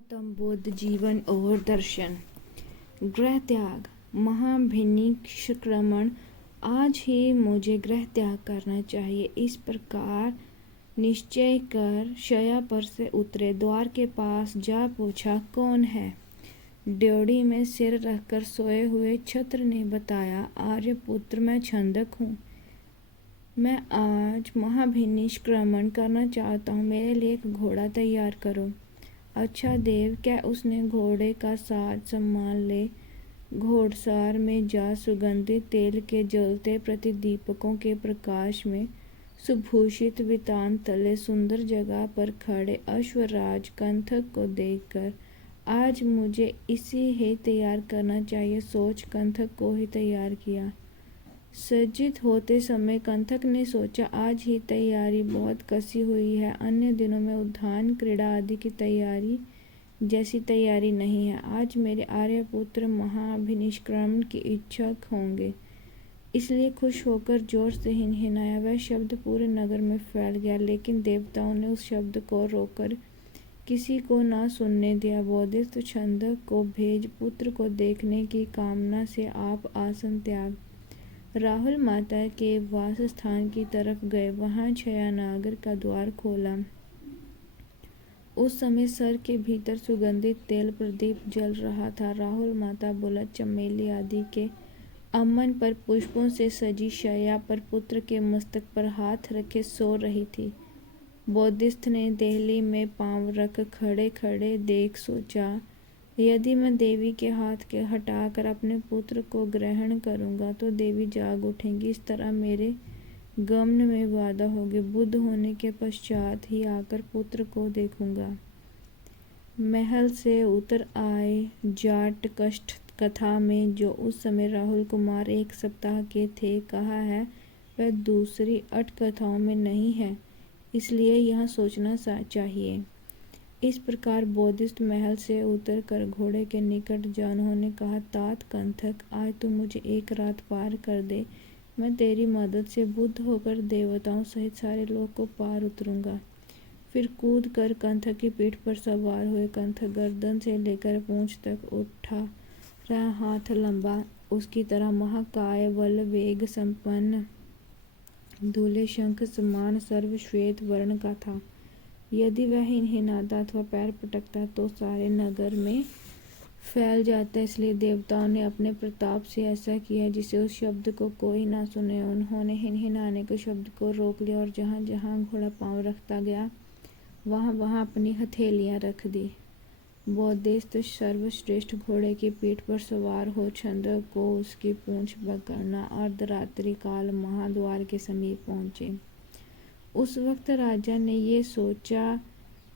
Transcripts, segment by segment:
गौतम बुद्ध जीवन और दर्शन। गृह त्याग। महाभिनिष्क्रमण। आज ही मुझे गृह त्याग करना चाहिए। इस प्रकार निश्चय कर शया पर से उतरे। द्वार के पास जा पूछा, कौन है? ड्योढ़ी में सिर रखकर सोए हुए छत्र ने बताया, आर्यपुत्र, मैं छंदक हूँ। मैं आज महाभिनिष्क्रमण करना चाहता हूँ। मेरे लिए एक घोड़ा तैयार करो। अच्छा देव, क्या? उसने घोड़े का साज संभाल ले। घोड़सार में जा सुगंधित तेल के जलते प्रतिदीपकों के प्रकाश में सुभूषित वितान तले सुंदर जगह पर खड़े अश्वराज कंथक को देखकर आज मुझे इसे ही तैयार करना चाहिए सोच कंथक को ही तैयार किया। सज्जित होते समय कंथक ने सोचा, आज ही तैयारी बहुत कसी हुई है। अन्य दिनों में उद्यान क्रीड़ा आदि की तैयारी जैसी तैयारी नहीं है। आज मेरे आर्यपुत्र महाभिनिष्क्रमण की इच्छुक होंगे। इसलिए खुश होकर जोर से हिनहिनाया। वह शब्द पूरे नगर में फैल गया, लेकिन देवताओं ने उस शब्द को रोककर किसी को ना सुनने दिया। बोधिस्थ छंदक को भेज पुत्र को देखने की कामना से आप आसन त्याग राहुल माता के वास स्थान की तरफ गए। वहां शयनागार का द्वार खोला। उस समय सर के भीतर सुगंधित तेल प्रदीप जल रहा था। राहुल माता बुलंद चमेली आदि के अमन पर पुष्पों से सजी शैया पर पुत्र के मस्तक पर हाथ रखे सो रही थी। बोधिस्थ ने देहली में पांव रख खड़े खड़े देख सोचा, यदि मैं देवी के हाथ के हटाकर अपने पुत्र को ग्रहण करूंगा तो देवी जाग उठेंगी। इस तरह मेरे गमन में बाधा होगी। बुद्ध होने के पश्चात ही आकर पुत्र को देखूंगा। महल से उतर आए। जाट कष्ट कथा में जो उस समय राहुल कुमार 1 सप्ताह के थे कहा है, वह दूसरी 8 कथाओं में नहीं है। इसलिए यह सोचना चाहिए। इस प्रकार बोधिस्थ महल से उतर कर घोड़े के निकट जा उन्होंने कहा, तात कंथक, आज तू मुझे 1 रात पार कर दे। मैं तेरी मदद से बुद्ध होकर देवताओं सहित सारे लोक को पार उतरूंगा। फिर कूद कर कंथक की पीठ पर सवार हुए। कंथक गर्दन से लेकर पूंछ तक उठा रहा, हाथ लंबा, उसकी तरह महाकाय बल वेग संपन्न, धूले शंख समान सर्वश्वेत वर्ण का था। यदि वह हिनहिनाता अथवा पैर पटकता तो सारे नगर में फैल जाता। इसलिए देवताओं ने अपने प्रताप से ऐसा किया जिसे उस शब्द को कोई ना सुने। उन्होंने हिनहिनाने के शब्द को रोक लिया और जहाँ जहाँ घोड़ा पांव रखता गया वहाँ वहाँ अपनी हथेलियाँ रख दी। बोधिस्थ सर्वश्रेष्ठ घोड़े की पीठ पर सवार हो छंदक को उसकी पूंछ पकड़ना अर्धरात्रि काल महाद्वार के समीप पहुँचे। उस वक्त राजा ने ये सोचा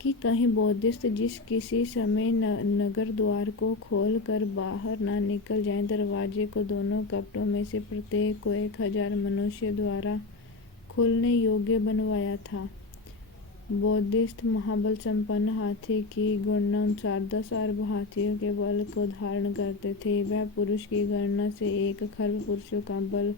कि कहीं बोधिस्थ जिस किसी समय नगर द्वार को खोल कर बाहर ना निकल जाए। दरवाजे को दोनों कपटों में से प्रत्येक को 1000 मनुष्य द्वारा खोलने योग्य बनवाया था। बोधिस्थ महाबल संपन्न हाथी की गणना अनुसार 10 अरब हाथियों के बल को धारण करते थे। वह पुरुष की गणना से 1 खर्ब पुरुषों का बल।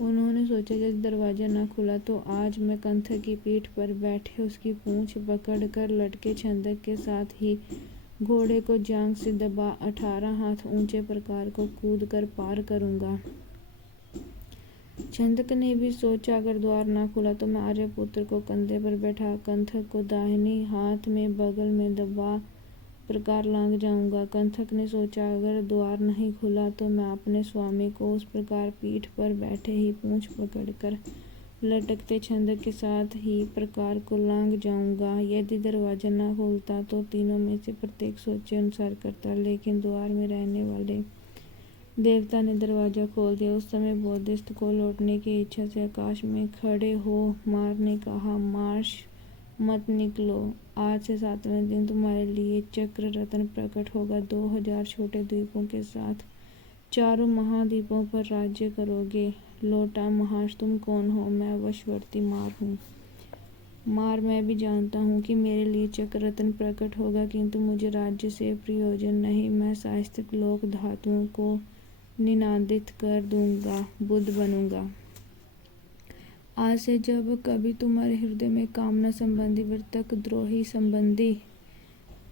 उन्होंने सोचा, यदि दरवाजा न खुला तो आज मैं कंथक की पीठ पर बैठे उसकी पूंछ पकड़कर लटके छंदक के साथ ही घोड़े को जांग से दबा 18 हाथ ऊंचे प्रकार को कूद कर पार करूंगा। छंदक ने भी सोचा, अगर द्वार न खुला तो मैं आर्यपुत्र को कंधे पर बैठा कंथक को दाहिनी हाथ में बगल में दबा प्रकार लांग जाऊंगा। कंथक ने सोचा, अगर द्वार नहीं खुला तो मैं अपने स्वामी को उस प्रकार पीठ पर बैठे ही पूंछ पकड़कर लटकते छंदक के साथ ही प्रकार को लांग जाऊंगा। यदि दरवाजा न खुलता तो तीनों में से प्रत्येक सोचे अनुसार करता। लेकिन द्वार में रहने वाले देवता ने दरवाजा खोल दिया। उस समय बोधिस्थ को लौटने की इच्छा से आकाश में खड़े हो मार ने कहा, मार्श मत निकलो। आज से 7वें दिन तुम्हारे लिए चक्र रत्न प्रकट होगा। 2000 छोटे द्वीपों के साथ 4 महाद्वीपों पर राज्य करोगे। लोटा महाश, तुम कौन हो? मैं वशवर्ती मार हूँ। मार, मैं भी जानता हूँ कि मेरे लिए चक्र रत्न प्रकट होगा, किंतु मुझे राज्य से प्रयोजन नहीं। मैं शास्त्रिक लोक धातुओं को निनादित कर दूंगा, बुद्ध बनूंगा। आज से जब कभी तुम्हारे हृदय में कामना संबंधी, वर्तक द्रोही संबंधी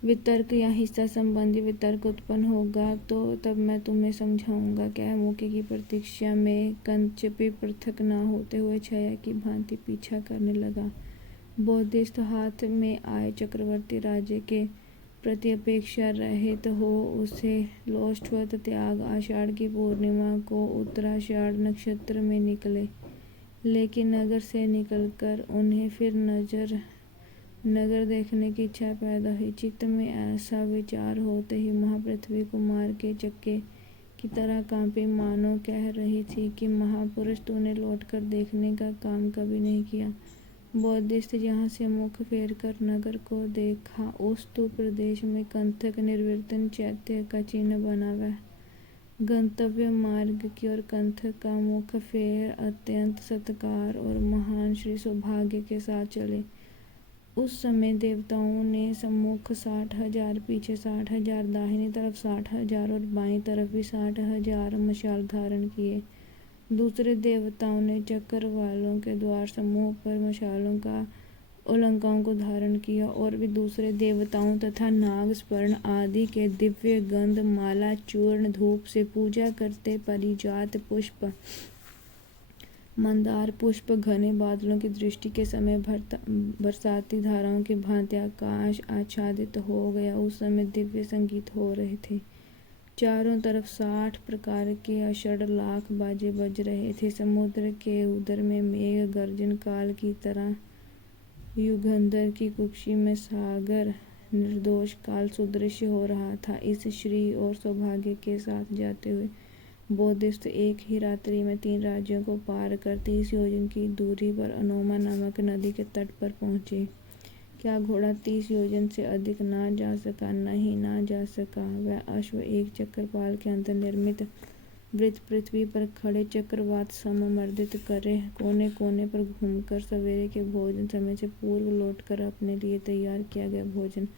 वितर्क या हिस्सा संबंधी वितर्क उत्पन्न होगा तो तब मैं तुम्हें समझाऊंगा। कह मौके की प्रतीक्षा में कंचपी पृथक न होते हुए छाया की भांति पीछा करने लगा। बोधिस्थ हाथ में आए चक्रवर्ती राज्य के प्रति अपेक्षा रहित हो उसे लोष्टवत त्याग आषाढ़ की पूर्णिमा को उत्तराषाढ़ नक्षत्र में निकले। लेकिन नगर से निकलकर उन्हें फिर नगर देखने की इच्छा पैदा हुई। चित्त में ऐसा विचार होते ही महापृथ्वी कुमार के चक्के की तरह कांपी, मानो कह रही थी कि महापुरुष तूने लौटकर देखने का काम कभी नहीं किया। बोधिस्थ जहाँ से मुख फेर कर नगर को देखा, उस स्तूप प्रदेश में कंथक निर्वर्तन चैत्य का चिन्ह बना। वह गंतव्य मार्ग की ओर कंथक का मुख फेर अत्यंत सत्कार और महान श्री सौभाग्य के साथ चले। उस समय देवताओं ने सम्मुख 60,000, पीछे 60,000, दाहिनी तरफ 60,000 और बाईं तरफ भी 60,000 मशाल धारण किए। दूसरे देवताओं ने चक्र वालों के द्वार समूह पर मशालों का उलंकाओं को धारण किया और भी दूसरे देवताओं तथा नाग स्वर्ण आदि के दिव्य गंध माला चूर्ण धूप से पूजा करते परिजात पुष्प, मंदार पुष्प घने बादलों की दृष्टि के समय बरसाती धाराओं की भांति आकाश आच्छादित हो गया। उस समय दिव्य संगीत हो रहे थे। चारों तरफ 60 प्रकार के अषड लाख बाजे बज रहे थे। समुद्र के उदर में मेघ गर्जन काल की तरह युगंधर की कुक्षी में सागर निर्दोष काल सुदृश्य हो रहा था। इस श्री और सौभाग्य के साथ जाते हुए बोधिस्थ एक ही रात्रि में 3 राज्यों को पार कर 30 योजन की दूरी पर अनोमा नामक नदी के तट पर पहुंचे। क्या घोड़ा 30 योजन से अधिक ना जा सका? नहीं, ना जा सका। वह अश्व एक चक्रपाल के अंदर निर्मित वृत्त पृथ्वी पर खड़े चक्रवात सममर्दित करे कोने कोने पर घूमकर सवेरे के भोजन समय से पूर्व लौटकर अपने लिए तैयार किया गया भोजन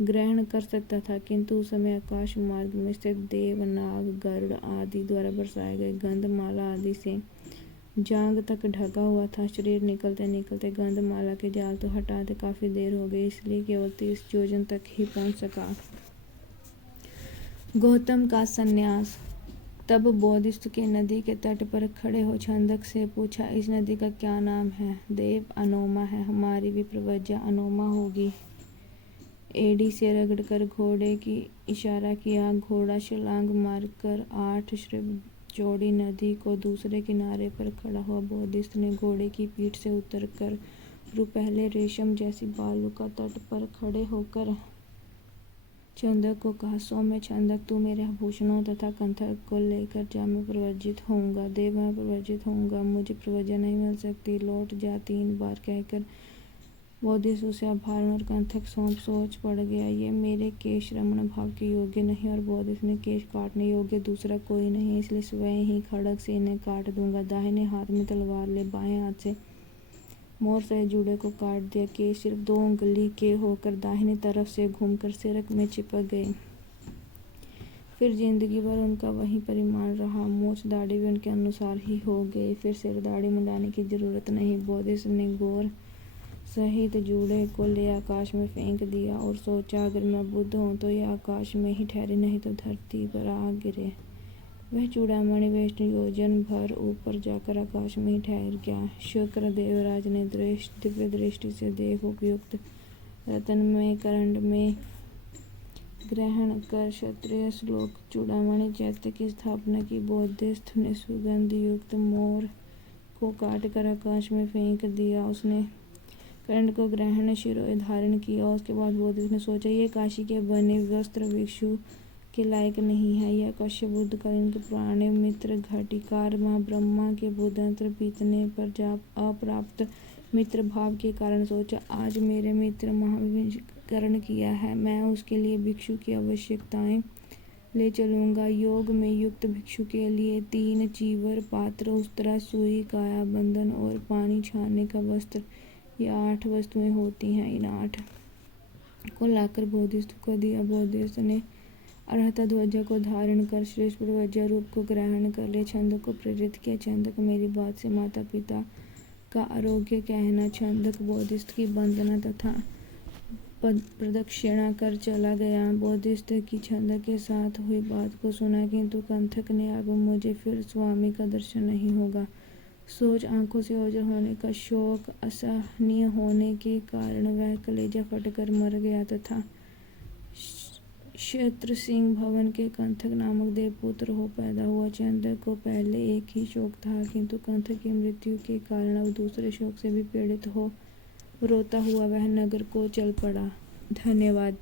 ग्रहण कर सकता था। किंतु उस समय आकाश मार्ग में स्थित देव, नाग, गरुड़ आदि द्वारा बरसाए गए गंधमाला आदि से जांग तक ढका हुआ था। शरीर निकलते निकलते गंधमाला के जाल तो हटाते काफी देर हो गई, इसलिए केवल 30 योजन तक ही पहुंच सका। गौतम का संन्यास। तब बोधिस्थ के नदी के तट पर खड़े हो छंदक से पूछा, इस नदी का क्या नाम है? देव, अनोमा है। हमारी भी प्रवज्ञा अनोमा होगी। एड़ी से रगड़कर घोड़े की इशारा किया। घोड़ा छलांग मारकर 8 श्रृंग चौड़ी नदी को दूसरे किनारे पर खड़ा हुआ। बोधिस्थ ने घोड़े की पीठ से उतरकर रुपहले रेशम जैसी बालू का तट पर खड़े होकर छंदक को कहा, सौम्य छंदक, तू मेरे आभूषणों तथा कंठक को लेकर जा, मैं प्रवज्जित होऊंगा। देव, मैं प्रवज्जित होऊंगा, मुझे प्रवज्ञा नहीं मिल सकती, लौट जा, 3 बार कहकर बोधिस्थ उसे आभरण और कंठक सौंप सोच पड़ गया। ये मेरे केश रमण भाव के योग्य नहीं और बोधिस्थ ने केश काटने योग्य दूसरा कोई नहीं, इसलिए स्वयं ही खड्ग से इन्हें काट दूंगा। दाहिने हाथ में तलवार ले बाएं हाथ से मोर सहित जूड़े को काट दिया। केश सिर्फ 2 उंगली के होकर दाहिनी तरफ से घूमकर सिरक में चिपक गए। फिर जिंदगी भर उनका वही परिमाण रहा। मूछ दाढ़ी भी उनके अनुसार ही हो गई। फिर सिर दाढ़ी मुंडाने की जरूरत नहीं। बोधिस्थ ने गोर सहित जूड़े को ले आकाश में फेंक दिया और सोचा, अगर मैं बुद्ध हूँ तो यह आकाश में ही ठहरे, नहीं तो धरती पर आ गिरे। वह चूड़ामणि 20 योजन भर ऊपर जाकर आकाश में ही ठहर गया। शुक्र देवराज ने दिव्य दृष्टि से देख उपयुक्त रत्न में करंड में ग्रहण कर क्षत्रिय श्लोक चूड़ामणि चैत्य की स्थापना की। बोधिस्थ ने सुगंध युक्त मोर को काट कर आकाश में फेंक दिया। उसने करंड को ग्रहण शिरोए धारण किया। उसके बाद बोधिस्थ ने सोचा, ये काशी के बने वस्त्र भिक्षु के लायक नहीं है। यह कश्यप बुद्ध कालीन के पुराने मित्र घटिकार माँ ब्रह्मा के बुद्धंत्र बीतने पर जाप अप्राप्त मित्र भाव के कारण सोचा, आज मेरे मित्र महाविकरण किया है, मैं उसके लिए भिक्षु की आवश्यकताएं ले चलूंगा। योग में युक्त भिक्षु के लिए 3 चीवर, पात्र, उस्तरा, सुई, काया बंधन और पानी छानने का वस्त्र, ये 8 वस्तुएं होती हैं। इन 8 को लाकर बोधिस्थ को दिया। बोधिस्थ ने अर्हता ध्वजा को धारण कर श्रेष्ठ प्रवज्ञा रूप को ग्रहण कर ले छंदक को प्रेरित किया। छंदक, मेरी बात से माता पिता का आरोग्य कहना। छंदक बोधिस्थ की वंदना तथा प्रदक्षिणा कर चला गया। बोधिस्थ की छंद के साथ हुई बात को सुना, किंतु कंथक ने अब मुझे फिर स्वामी का दर्शन नहीं होगा। सोच आंखों से ओझल होने का शोक असहनीय होने के कारण वह कलेजा फटकर मर गया तथा क्षत्र सिंह भवन के कंथक नामक देवपुत्र हो पैदा हुआ। चंद को पहले एक ही शोक था, किंतु कंथक की मृत्यु के कारण अब दूसरे शोक से भी पीड़ित हो रोता हुआ वह नगर को चल पड़ा। धन्यवाद।